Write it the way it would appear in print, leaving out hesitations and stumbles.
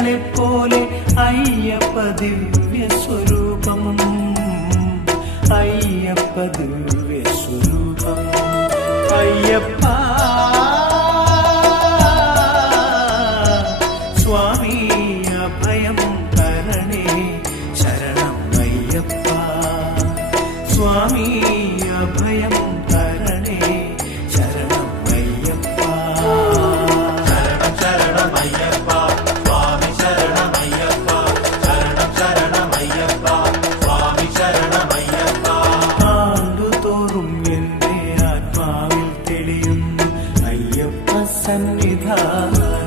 പോലെ അയ്യപ്പ ദിവ്യ സ്വരൂപം, അയ്യപ്പ ദിവ്യ സ്വരൂപം. അയ്യപ്പ സ്വാമി അഭയം തരണേ, ശരണം അയ്യപ്പ. സ്വാമി അഭയം തരണേ, ശരണം അയ്യപ്പ. ശരണം ശരണം അയ്യപ്പ, സ്വാമി ശരണം അയ്യപ്പ. ശരണം ശരണം അയ്യപ്പ, സ്വാമി ശരണം അയ്യപ്പ. ആണ്ടുതോറും എന്റെ ആത്മാവിൽ തെളിയുന്നു അയ്യപ്പ സന്നിധാനം.